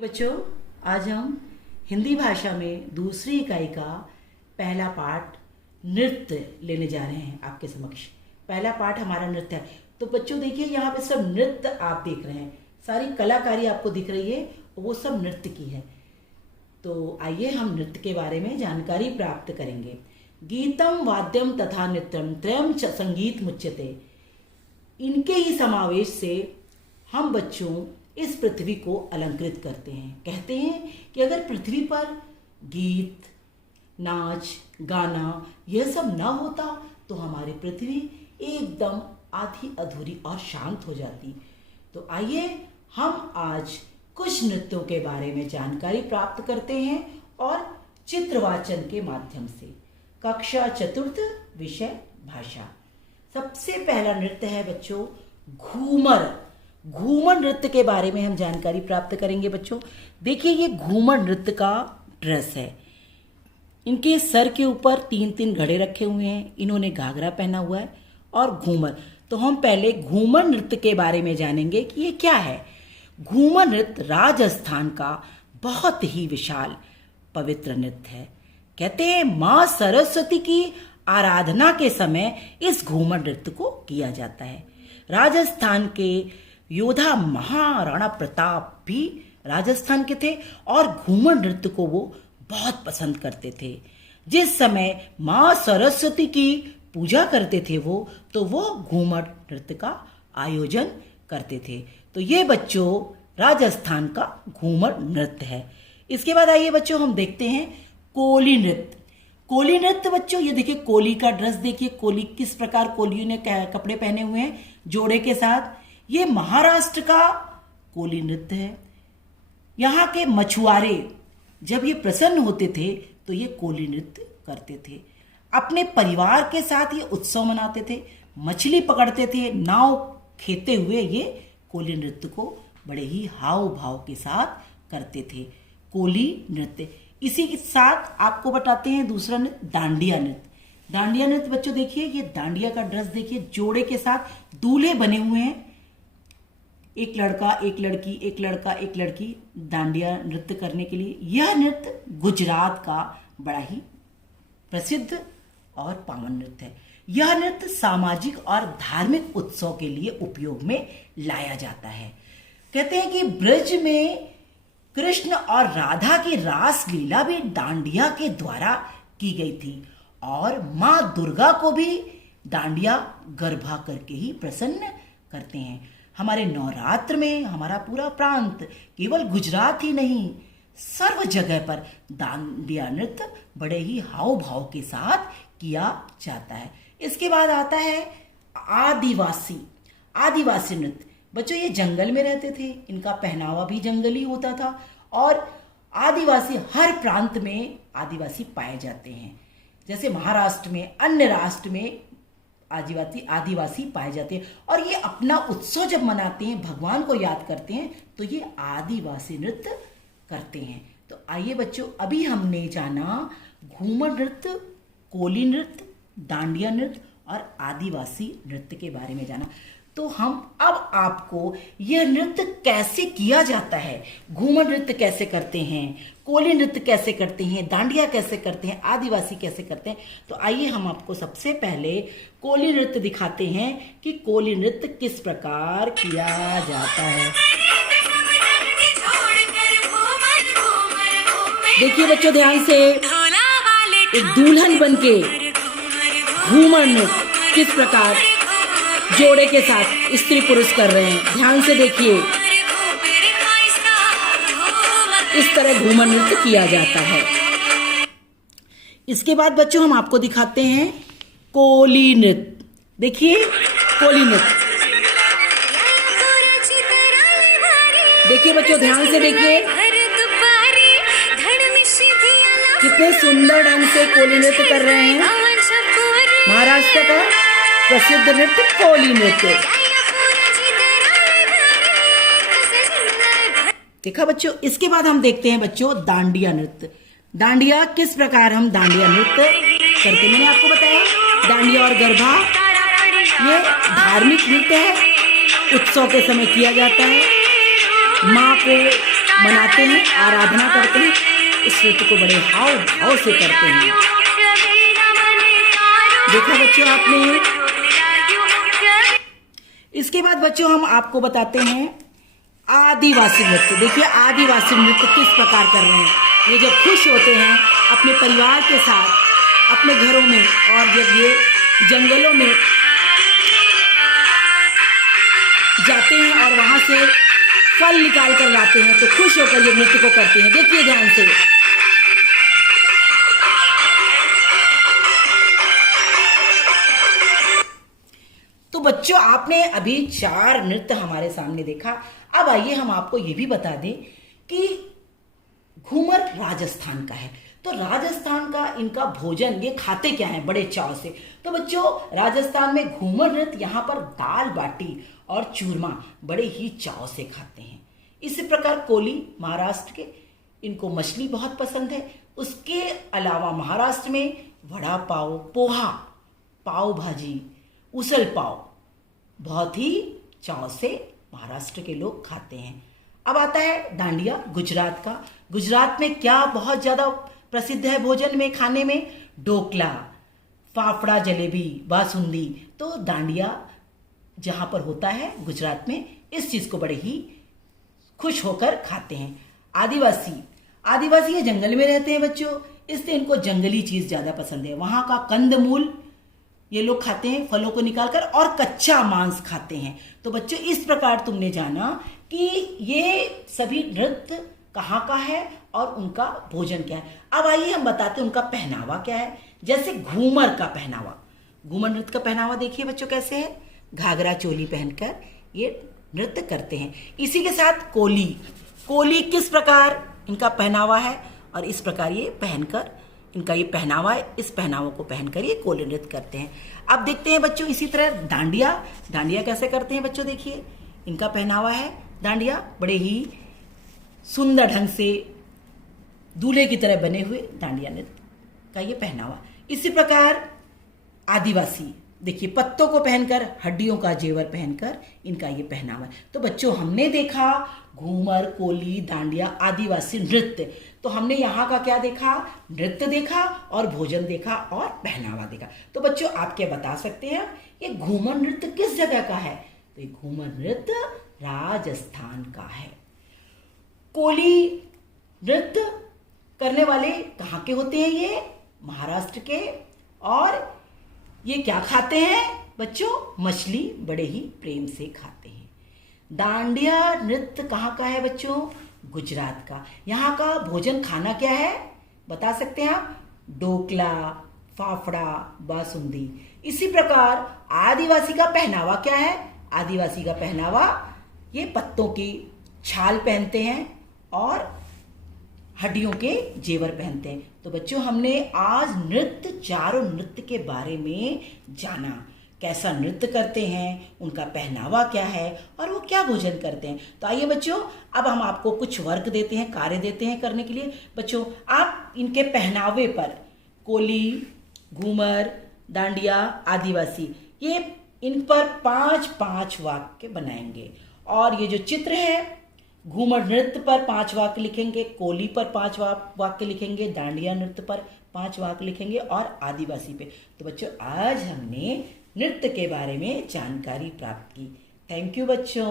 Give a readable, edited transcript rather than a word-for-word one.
बच्चों, आज हम हिंदी भाषा में दूसरी इकाई का पहला पाठ नृत्य लेने जा रहे हैं आपके समक्ष। पहला पाठ हमारा नृत्य है। तो बच्चों देखिए, यहाँ पे सब नृत्य आप देख रहे हैं, सारी कलाकारी आपको दिख रही है, वो सब नृत्य की है। तो आइए हम नृत्य के बारे में जानकारी प्राप्त करेंगे। गीतम वाद्यम तथा नृत्यम त्रयम च संगीत मुच्यते। इनके ही समावेश से हम बच्चों इस पृथ्वी को अलंकृत करते हैं। कहते हैं कि अगर पृथ्वी पर गीत, नाच, गाना यह सब ना होता तो हमारी पृथ्वी एकदम आधी अधूरी और शांत हो जाती। तो आइए हम आज कुछ नृत्यों के बारे में जानकारी प्राप्त करते हैं और चित्रवाचन के माध्यम से। कक्षा चतुर्थ, विषय भाषा। सबसे पहला नृत्य है बच्चों घूमर। घूमर नृत्य के बारे में हम जानकारी प्राप्त करेंगे बच्चों। देखिए, ये घूमर नृत्य का ड्रेस है। इनके सर के ऊपर 3-3 घड़े रखे हुए हैं, इन्होंने घाघरा पहना हुआ है और घूमर। तो हम पहले घूमर नृत्य के बारे में जानेंगे कि ये क्या है। घूमर नृत्य राजस्थान का बहुत ही विशाल पवित्र नृत्य है। कहते हैं माँ सरस्वती की आराधना के समय इस घूमर नृत्य को किया जाता है। राजस्थान के योद्धा महाराणा प्रताप भी राजस्थान के थे और घूमर नृत्य को वो बहुत पसंद करते थे। जिस समय माँ सरस्वती की पूजा करते थे वो घूमर नृत्य का आयोजन करते थे। तो ये बच्चों राजस्थान का घूमर नृत्य है। इसके बाद आइए बच्चों हम देखते हैं कोली नृत्य। कोली नृत्य बच्चों, ये देखिए कोली का ड्रेस देखिए, कोली किस प्रकार कोलियों ने कपड़े पहने हुए हैं जोड़े के साथ। ये महाराष्ट्र का कोली नृत्य है। यहाँ के मछुआरे जब ये प्रसन्न होते थे तो ये कोली नृत्य करते थे। अपने परिवार के साथ ये उत्सव मनाते थे, मछली पकड़ते थे, नाव खेते हुए ये कोली नृत्य को बड़े ही हाव भाव के साथ करते थे। कोली नृत्य। इसी के साथ आपको बताते हैं दूसरा नृत्य दांडिया नृत्य। दांडिया नृत्य बच्चों देखिए, ये दांडिया का ड्रेस देखिए, जोड़े के साथ दूल्हे बने हुए हैं। एक लड़का, एक लड़की, एक लड़का, एक लड़की दांडिया नृत्य करने के लिए। यह नृत्य गुजरात का बड़ा ही प्रसिद्ध और पावन नृत्य है। यह नृत्य सामाजिक और धार्मिक उत्सव के लिए उपयोग में लाया जाता है। कहते हैं कि ब्रज में कृष्ण और राधा की रास लीला भी दांडिया के द्वारा की गई थी और मां दुर्गा को भी दांडिया गरबा करके ही प्रसन्न करते हैं। हमारे नवरात्र में हमारा पूरा प्रांत, केवल गुजरात ही नहीं, सर्व जगह पर दांडिया नृत्य बड़े ही हाव भाव के साथ किया जाता है। इसके बाद आता है आदिवासी नृत्य। बच्चों ये जंगल में रहते थे, इनका पहनावा भी जंगली होता था और आदिवासी, हर प्रांत में आदिवासी पाए जाते हैं। जैसे महाराष्ट्र में, अन्य राष्ट्र में आदिवासी पाए जाते हैं और ये अपना उत्सव जब मनाते हैं, भगवान को याद करते हैं, तो ये आदिवासी नृत्य करते हैं। तो आइए बच्चों, अभी हमने जाना घूमर नृत्य, कोली नृत्य, दांडिया नृत्य और आदिवासी नृत्य के बारे में जाना। तो हम अब आपको यह नृत्य कैसे किया जाता है, घूमर नृत्य कैसे करते हैं, कोली नृत्य कैसे करते हैं, दांडिया कैसे करते हैं, आदिवासी कैसे करते हैं, तो आइए हम आपको सबसे पहले कोली नृत्य दिखाते हैं कि कोली नृत्य किस प्रकार किया जाता है। देखिए बच्चों ध्यान से, एक दुल्हन बनके घूमर नृत्य किस प्रकार जोड़े के साथ स्त्री पुरुष कर रहे हैं। ध्यान से देखिए, इस तरह घूमर नृत्य किया जाता है। इसके बाद बच्चों हम आपको दिखाते हैं कोली नृत्य। देखिए कोली नृत्य, देखिए बच्चों ध्यान से देखिए, कितने सुंदर ढंग से कोली नृत्य कर रहे हैं। महाराष्ट्र का प्रसिद्ध नृत्य कोली नृत्य। देखा बच्चों। इसके बाद हम देखते हैं बच्चों दांडिया नृत्य। दांडिया किस प्रकार हम दांडिया नृत्य करते, मैंने आपको बताया दांडिया और गरबा ये धार्मिक नृत्य है, उत्सव के समय किया जाता है। माँ को मनाते हैं, आराधना करते हैं, इस नृत्य को बड़े हाव भाव से करते हैं। देखा बच्चों आपने। इसके बाद बच्चों हम आपको बताते हैं आदिवासी नृत्य। देखिए आदिवासी नृत्य किस प्रकार कर रहे हैं। ये जब खुश होते हैं अपने परिवार के साथ अपने घरों में, और जब ये जंगलों में जाते हैं और वहां से फल निकाल कर लाते हैं, तो खुश होकर ये नृत्य को करते हैं। देखिए ध्यान से। तो बच्चों आपने अभी 4 नृत्य हमारे सामने देखा। अब आइए हम आपको ये भी बता दें कि घूमर राजस्थान का है। तो राजस्थान का इनका भोजन, ये खाते क्या है बड़े चाव से। तो बच्चों राजस्थान में घूमर नृत्य यहाँ पर दाल बाटी और चूरमा बड़े ही चाव से खाते हैं। इसी प्रकार कोली महाराष्ट्र के, इनको मछली बहुत पसंद है। उसके अलावा महाराष्ट्र में वड़ा पाव, पोहा, पाव भाजी, उसल पाव बहुत ही चाव से महाराष्ट्र के लोग खाते हैं। अब आता है डांडिया गुजरात का। गुजरात में क्या बहुत ज्यादा प्रसिद्ध है भोजन में, खाने में? ढोकला, फाफड़ा, जलेबी, बासुंदी। तो डांडिया जहां पर होता है गुजरात में, इस चीज को बड़े ही खुश होकर खाते हैं। आदिवासी ये जंगल में रहते हैं बच्चों, इसलिए इनको जंगली चीज ज्यादा पसंद है। वहां का कंदमूल ये लोग खाते हैं, फलों को निकालकर, और कच्चा मांस खाते हैं। तो बच्चों इस प्रकार तुमने जाना कि ये सभी नृत्य कहाँ का है और उनका भोजन क्या है। अब आइए हम बताते हैं उनका पहनावा क्या है। जैसे घूमर का पहनावा, घूमर नृत्य का पहनावा देखिए बच्चों कैसे है। घाघरा चोली पहनकर ये नृत्य करते हैं। इसी के साथ कोली किस प्रकार इनका पहनावा है, और इस प्रकार ये पहनकर, इनका ये पहनावा है, इस पहनावा को पहनकर ये कोली नृत्य करते हैं। अब देखते हैं बच्चों इसी तरह डांडिया कैसे करते हैं बच्चों। देखिए इनका पहनावा है डांडिया, बड़े ही सुंदर ढंग से दूल्हे की तरह बने हुए डांडिया नृत्य का ये पहनावा। इसी प्रकार आदिवासी देखिए पत्तों को पहनकर, हड्डियों का जेवर पहनकर इनका ये पहनावा है। तो बच्चों हमने देखा घूमर, कोली, डांडिया, आदिवासी नृत्य। तो हमने यहाँ का क्या देखा? नृत्य देखा और भोजन देखा और पहनावा देखा। तो बच्चों आप क्या बता सकते हैं ये घूमर नृत्य किस जगह का है? तो ये घूमर नृत्य राजस्थान का है। कोली नृत्य करने वाले कहाँ के होते हैं? ये महाराष्ट्र के। और ये क्या खाते हैं बच्चों? मछली बड़े ही प्रेम से खाते हैं। डांडिया नृत्य कहाँ का है बच्चों? गुजरात का। यहाँ का भोजन खाना क्या है बता सकते हैं आप? ढोकला, फाफड़ा, बासुंदी। इसी प्रकार आदिवासी का पहनावा क्या है? आदिवासी का पहनावा ये पत्तों की छाल पहनते हैं और हड्डियों के जेवर पहनते हैं। तो बच्चों हमने आज चारों नृत्य के बारे में जाना। कैसा नृत्य करते हैं, उनका पहनावा क्या है और वो क्या भोजन करते हैं। तो आइए बच्चों अब हम आपको कुछ वर्क देते हैं, कार्य देते हैं करने के लिए। बच्चों आप इनके पहनावे पर, कोली, घूमर, डांडिया, आदिवासी, ये इन पर 5-5 वाक्य बनाएंगे। और ये जो चित्र है, घूमर नृत्य पर 5 वाक्य लिखेंगे, कोली पर 5 वाक्य लिखेंगे, डांडिया नृत्य पर 5 वाक्य लिखेंगे और आदिवासी पे। तो बच्चों आज हमने नृत्य के बारे में जानकारी प्राप्त की। थैंक यू बच्चों।